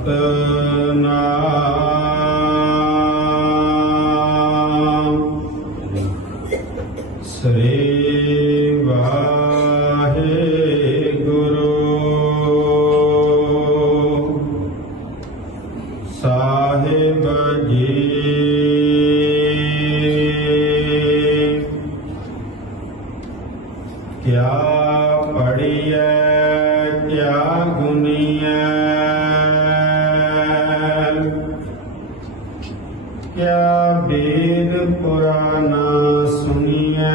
ਸਤਨਾਮ ਸ੍ਰੀ ਵਾਹਿਗੁਰੂ। ਸਾਹਿਬ ਜੀ। ਕਿਆ ਪੜੀਐ ਕਿਆ ਗੁਨੀ ਕਿਆ ਬੇਦ ਪੁਰਾਨਾ ਸੁਣੀਐ?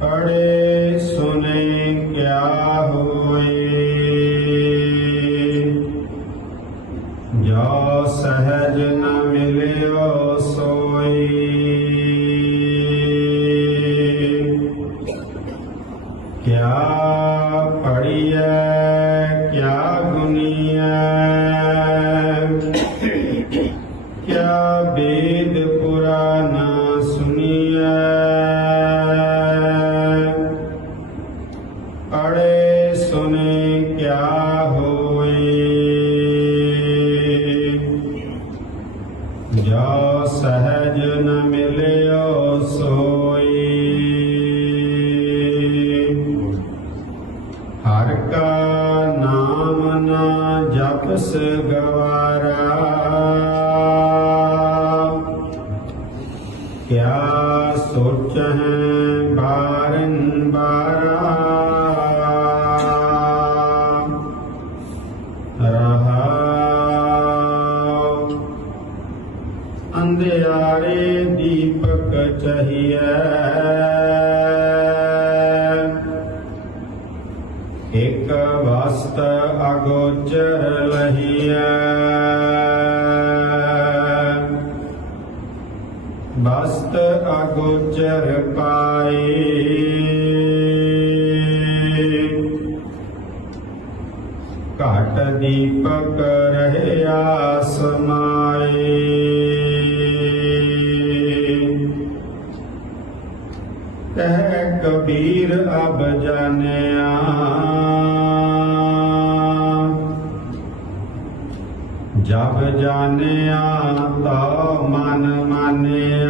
ਪੜੇ ਸੁਨੇ ਕਿਆ ਹੋਏ? ਜੋ ਸਹਜ ਨ ਮਿਲਿਓ ਸੋਈ ਕਿਆ ਪੜੀਐ ਕਿਆ ਬੇਦ ਪੁਰਾਨਾ ਸੁਣੀਐ ਪੜੇ ਸੁਨੇ ਕਿਆ ਹੋਏ। ਜੋ ਸਹਜ ਨ ਮਿਲਿਓ ਸੋਈ ਹਰ ਕਾ ਨਾਮ ਨਾ ਜਪਸ ਗਵਾ ਸੋਚਹਿ ਬਾਰੰਬਾਰਾ ਰਹਾਉ। ਅੰਧਿਆਰੇ ਦੀਪਕ ਚਹੀਐ। ਇਕ ਵਸਤ ਅਗੋਚਰ ਲਹੀਐ। ਵਸਤ ਅਗੋਚਰ ਪਾਈ ਘਟ ਦੀਪਕ ਰਹਿਆ ਸਮਾਏ। ਕਹਿ ਕਬੀਰ ਅਬ ਜਾਣਿਆ। ਜਬ ਜਾਣਿਆ ਤਾ ਮਨ ਮਾਨਿਆ।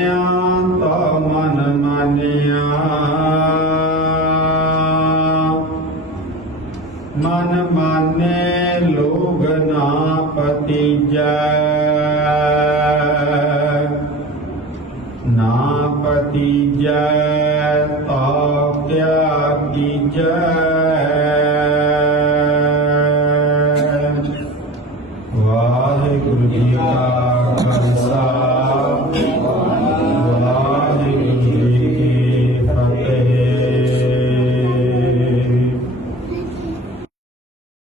ਮਾਨਿਆ ਮਨ ਮਾਨੇ ਲੋਗ ਨਾ ਪਤੀਜੈ ਨਾ ਪਤੀਜੈ ਤਾ ਕਿਆ ਕੀਜੈ ਵਾਹਿਗੁਰੂ ਜੀ ਕਾ ਖਾਲਸਾ